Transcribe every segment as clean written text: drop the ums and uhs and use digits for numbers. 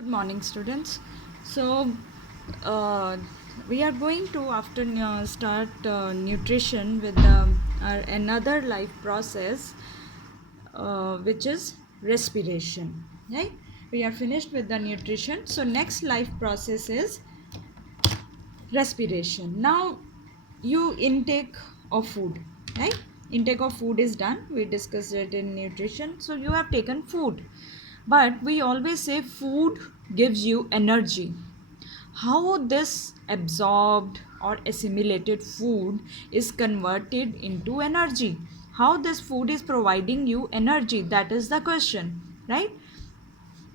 Good morning, students. So, uh, we are going to after start nutrition with another life process, which is respiration. Right? We are finished with the nutrition. So, next life process is respiration. Now, you intake of food, right? Intake of food is done. We discussed it in nutrition. So, you have taken food, but we always say food gives you energy. How this absorbed or assimilated food is converted into energy, how this food is providing you energy, that is the question, right?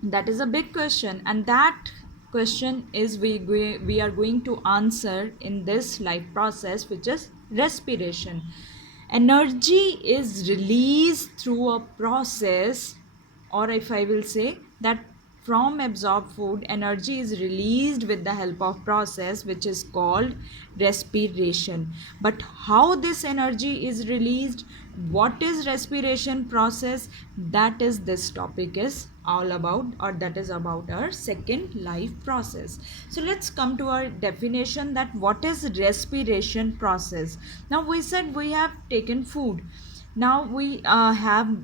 That is a big question, and that question is we are going to answer in this life process, which is respiration. Energy is released through a process, or if I will say that from absorbed food, energy is released with the help of process which is called respiration. But how this energy is released, what is respiration process, that is this topic is all about, or that is about our second life process. So let's come to our definition, that what is respiration process. Now we said we have taken food. Now we have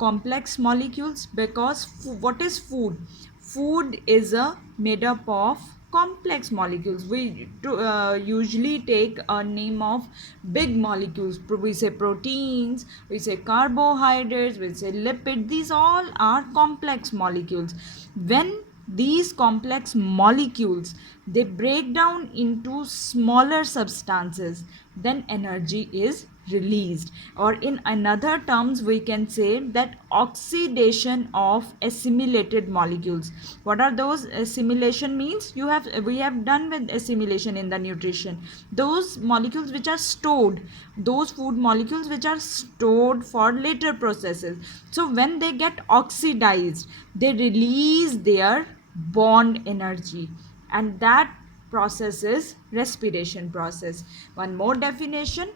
complex molecules, because what is food? Food is a made up of complex molecules. We usually take a name of big molecules. We say proteins, we say carbohydrates, we say lipid. These all are complex molecules. When these complex molecules, they break down into smaller substances, then energy is released, or in another terms we can say that oxidation of assimilated molecules. What are those? Assimilation means we have done with assimilation in the nutrition, those molecules which are stored, those food molecules which are stored for later processes. So when they get oxidized, they release their bond energy, and that process is respiration process. One more definition.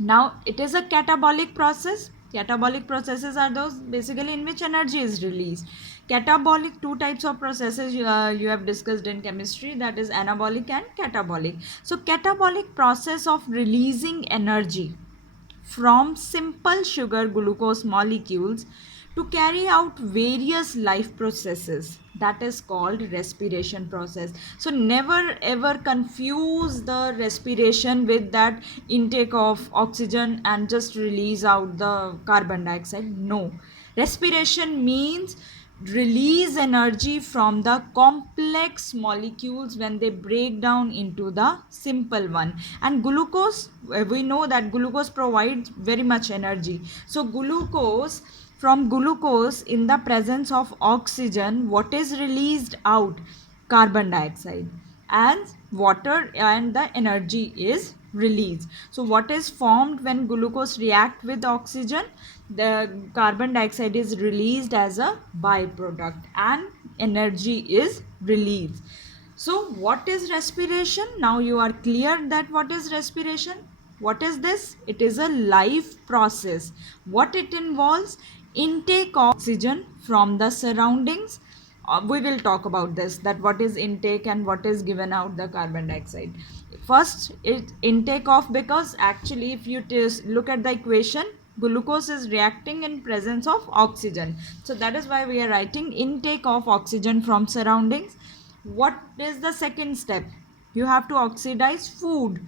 Now it is a catabolic process. Catabolic processes are those basically in which energy is released. Catabolic, two types of processes you have discussed in chemistry, that is anabolic and catabolic. So catabolic process of releasing energy from simple sugar glucose molecules to carry out various life processes, that is called respiration process. So never ever confuse the respiration with that intake of oxygen and just release out the carbon dioxide. No, respiration means release energy from the complex molecules when they break down into the simple one. And glucose, we know that glucose provides very much energy. So glucose, from glucose, in the presence of oxygen, what is released out? Carbon dioxide and water, and the energy is released. So what is formed when glucose react with oxygen? The carbon dioxide is released as a byproduct and energy is released. So what is respiration? Now you are clear that what is respiration. What is this? It is a life process. What it involves? Intake of oxygen from the surroundings. We will talk about this, that what is intake and what is given out the carbon dioxide. First it intake of, because actually if you look at the equation, glucose is reacting in presence of oxygen, so that is why we are writing intake of oxygen from surroundings. What is the second step? You have to oxidize food.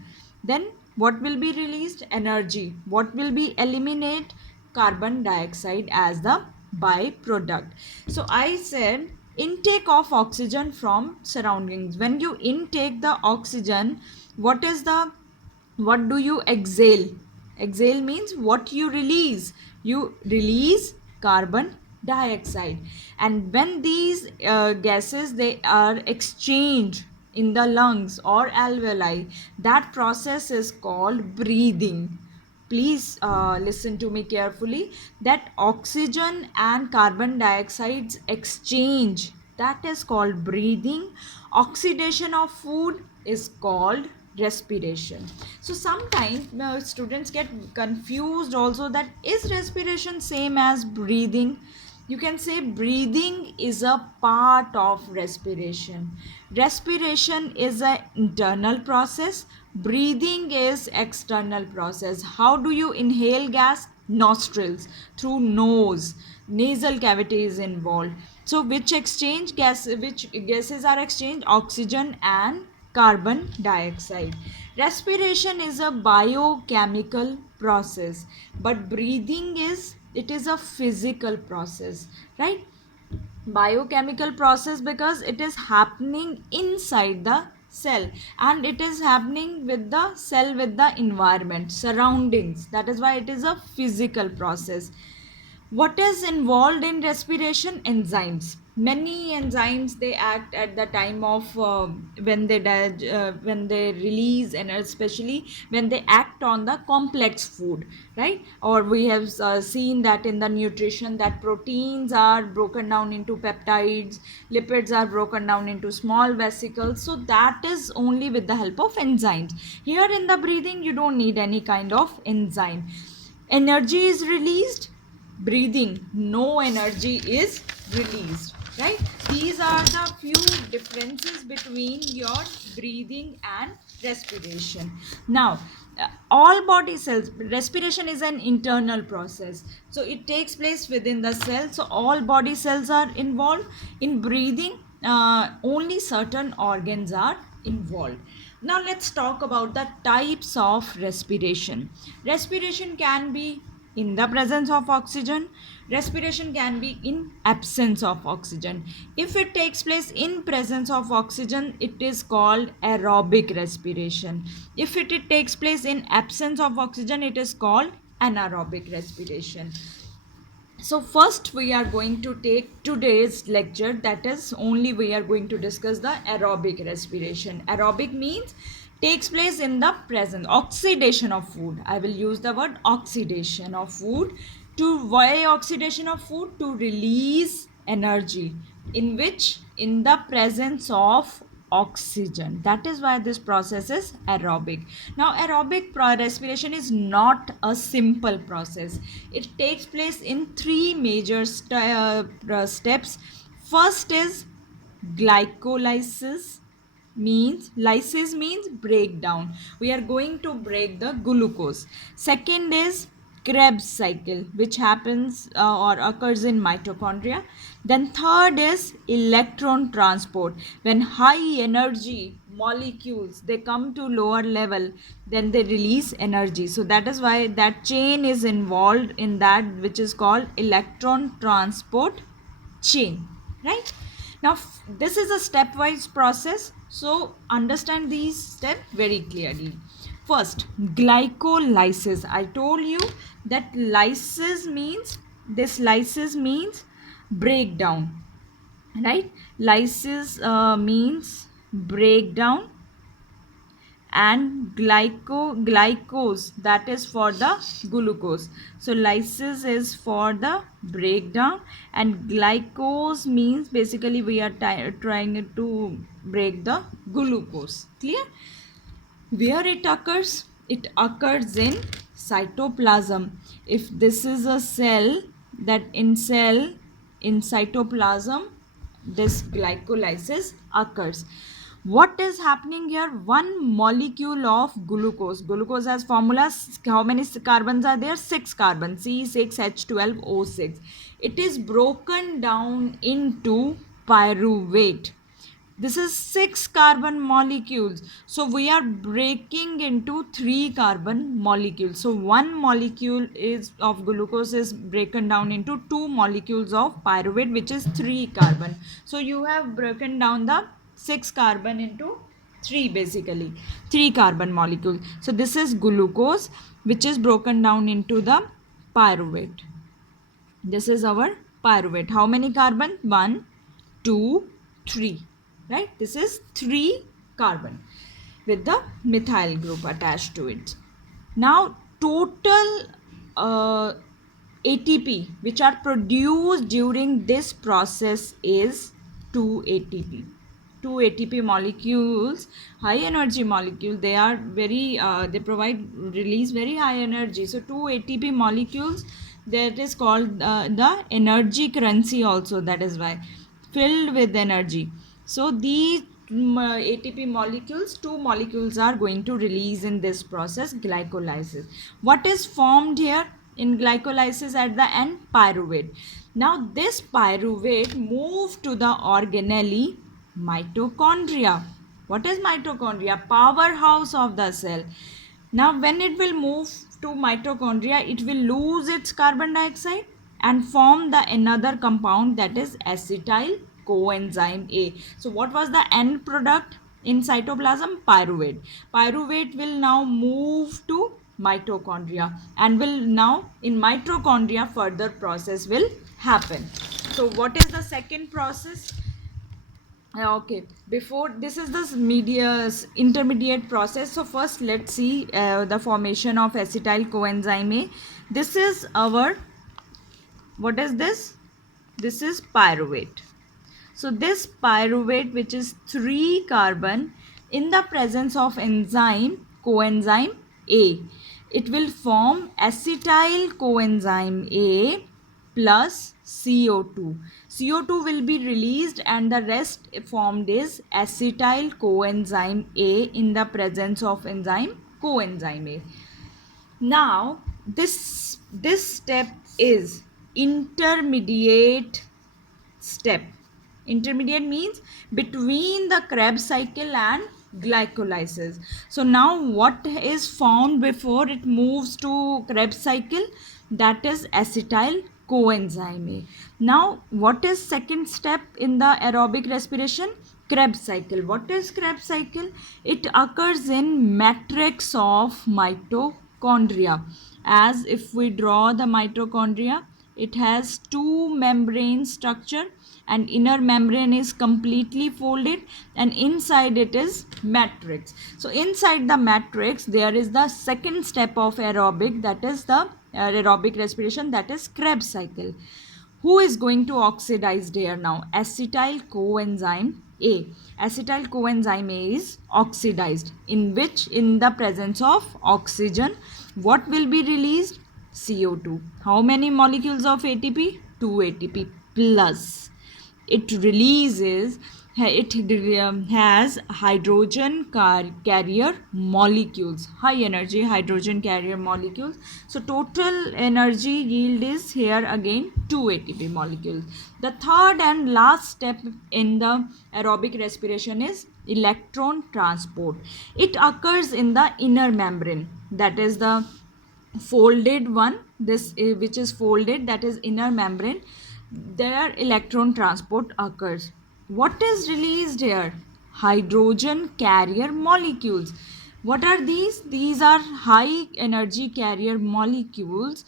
Then what will be released? Energy. What will be eliminate? Carbon dioxide as the byproduct. So I said intake of oxygen from surroundings. When you intake the oxygen, what do you exhale? Exhale means what you release. You release carbon dioxide, and when these gases, they are exchanged in the lungs or alveoli, that process is called breathing. Please listen to me carefully, that oxygen and carbon dioxide's exchange, that is called breathing. Oxidation of food is called respiration. So sometimes students get confused also, that is respiration same as breathing? you can say breathing is a part of respiration. Respiration is an internal process. Breathing is external process. How do you inhale gas? Nostrils, through nose. Nasal cavity is involved. So which gases are exchanged? Oxygen and carbon dioxide. Respiration is a biochemical process, but breathing is, it is a physical process, right? Biochemical process because it is happening inside the cell, and it is happening with the cell, with the environment, surroundings. That is why it is a physical process. What is involved in respiration? Enzymes. Many enzymes, they act at the time of when they release, and especially when they act on the complex food, right? Or we have seen that in the nutrition, that proteins are broken down into peptides, lipids are broken down into small vesicles. So that is only with the help of enzymes. Here in the breathing, you don't need any kind of enzyme. Energy is released. Breathing, no energy is released, right? These are the few differences between your breathing and respiration. Now, all body cells, respiration is an internal process, so it takes place within the cell. So all body cells are involved in breathing. Only certain organs are involved. Now let's talk about the types of respiration. Respiration can be in the presence of oxygen. Respiration can be in absence of oxygen. If it takes place in presence of oxygen, it is called aerobic respiration. If it takes place in absence of oxygen, it is called anaerobic respiration. So first we are going to take today's lecture, that is only we are going to discuss the aerobic respiration. Aerobic means takes place in the presence, oxidation of food. I will use the word oxidation of food. To why oxidation of food? To release energy, in which, in the presence of oxygen. That is why this process is aerobic. Now aerobic respiration is not a simple process. It takes place in three major steps. First is glycolysis. Lysis means breakdown. We are going to break the glucose. Second is Krebs cycle, which happens or occurs in mitochondria. Then third is electron transport. When high energy molecules, they come to lower level, then they release energy. So that is why that chain is involved in that, which is called electron transport chain, right? Now this is a stepwise process, so understand these steps very clearly. First, glycolysis. I told you that lysis means, breakdown, right? Lysis means breakdown, and glycose, that is for the glucose. So lysis is for the breakdown, and glycose means basically we are trying to break the glucose. Clear? Where it occurs? It occurs in cytoplasm. If this is a cell, that in cytoplasm, this glycolysis occurs. What is happening here? One molecule of glucose has formulas. How many carbons are there? 6 carbons, C6H12O6. It is broken down into pyruvate. This is 6 carbon molecules, so we are breaking into 3 carbon molecules. So one molecule is of glucose is broken down into 2 molecules of pyruvate, which is 3 carbon. So you have broken down the 6 carbon into 3, basically 3 carbon molecules. So this is glucose, which is broken down into the pyruvate. This is our pyruvate. How many carbon? 1, 2, 3. Right? This is 3 carbon with the methyl group attached to it. Now total ATP which are produced during this process is 2 ATP. 2 ATP molecules, high energy molecule, they are very they release very high energy. So 2 ATP molecules That is called the energy currency also, that is why, filled with energy. So these ATP molecules, two molecules are going to release in this process, glycolysis. What is formed here in glycolysis at the end? Pyruvate. Now this pyruvate move to the organelle mitochondria. What is mitochondria? Powerhouse of the cell. Now when it will move to mitochondria, it will lose its carbon dioxide and form the another compound, that is acetyl coenzyme A. So what was the end product in cytoplasm? Pyruvate. Pyruvate will now move to mitochondria and will now in mitochondria further process will happen. So what is the second process? Okay, before this is the intermediate process. So first let's see the formation of acetyl coenzyme A. This is our, what is this? This is pyruvate. So this pyruvate, which is 3 carbon, in the presence of enzyme coenzyme A, it will form acetyl coenzyme A plus CO2. CO2 will be released and the rest formed is acetyl coenzyme A in the presence of enzyme coenzyme A. Now this step is intermediate step. Intermediate means between the Krebs cycle and glycolysis. So now what is found before it moves to Krebs cycle? That is acetyl coenzyme A. Now what is second step in the aerobic respiration? Krebs cycle. What is Krebs cycle? It occurs in matrix of mitochondria. As if we draw the mitochondria, it has two membrane structure, and inner membrane is completely folded and inside it is matrix. So inside the matrix there is the second step of aerobic, that is the aerobic respiration, that is Krebs cycle. Who is going to oxidize there now? Acetyl coenzyme A. Acetyl coenzyme A is oxidized, in which, in the presence of oxygen, what will be released? CO2. How many molecules of ATP? 2 ATP plus. It releases, it has hydrogen carrier molecules, high energy hydrogen carrier molecules. So total energy yield is here again 2 ATP molecules. The third and last step in the aerobic respiration is electron transport. It occurs in the inner membrane, that is the folded one, this which is folded, that is inner membrane. There electron transport occurs. What is released here? Hydrogen carrier molecules. What are these? These are high energy carrier molecules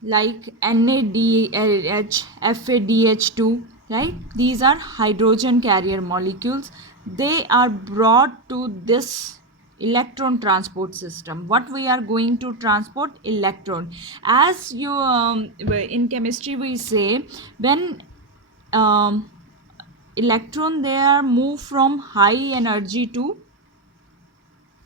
like NADH, FADH2, right? These are hydrogen carrier molecules. They are brought to this electron transport system. What we are going to transport? Electron. As you in chemistry we say, when electron they are move from high energy to,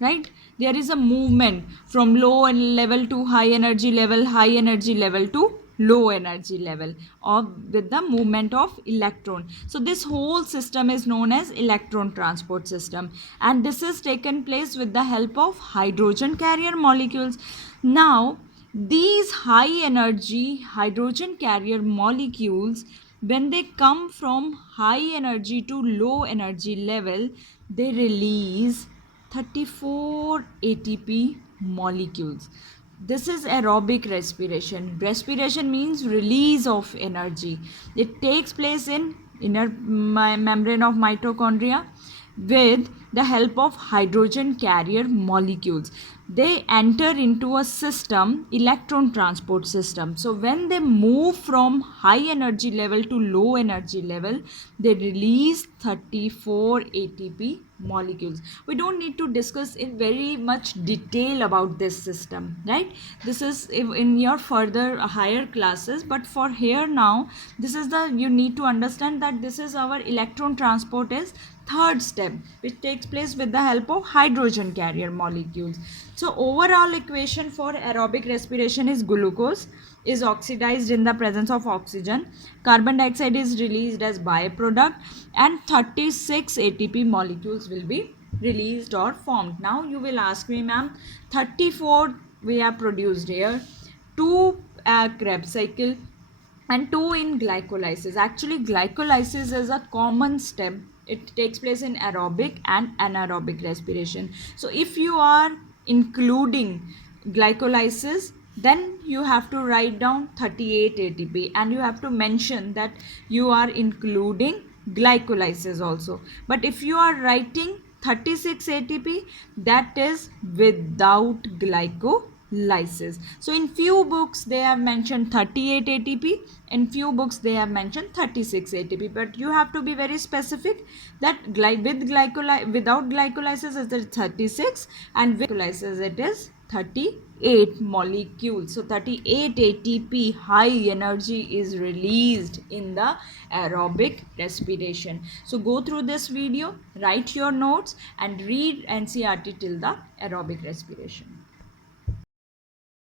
right, there is a movement from low level to high energy level, high energy level to low energy level, or with the movement of electron. So this whole system is known as electron transport system, and this is taken place with the help of hydrogen carrier molecules. Now these high energy hydrogen carrier molecules, when they come from high energy to low energy level, they release 34 ATP molecules. This is aerobic respiration. Respiration means release of energy. It takes place in inner membrane of mitochondria with the help of hydrogen carrier molecules. They enter into a system, electron transport system. So when they move from high energy level to low energy level, they release 34 ATP molecules. We don't need to discuss in very much detail about this system, right? This is in your further higher classes, but for here now, this is the, you need to understand that this is our electron transport is third step, which takes place with the help of hydrogen carrier molecules. So overall equation for aerobic respiration is glucose is oxidized in the presence of oxygen. Carbon dioxide is released as byproduct, and 36 ATP molecules will be released or formed. Now you will ask me, ma'am, 34 we have produced here, 2 Krebs cycle and 2 in glycolysis. Actually, glycolysis is a common step. It takes place in aerobic and anaerobic respiration. So if you are including glycolysis, then you have to write down 38 ATP, and you have to mention that you are including glycolysis also. But if you are writing 36 ATP, that is without glycolysis. So in few books they have mentioned 38 ATP, in few books they have mentioned 36 ATP, but you have to be very specific that without glycolysis it is 36, and with glycolysis it is 38 molecules. So 38 ATP high energy is released in the aerobic respiration. So go through this video, write your notes and read NCERT till the aerobic respiration.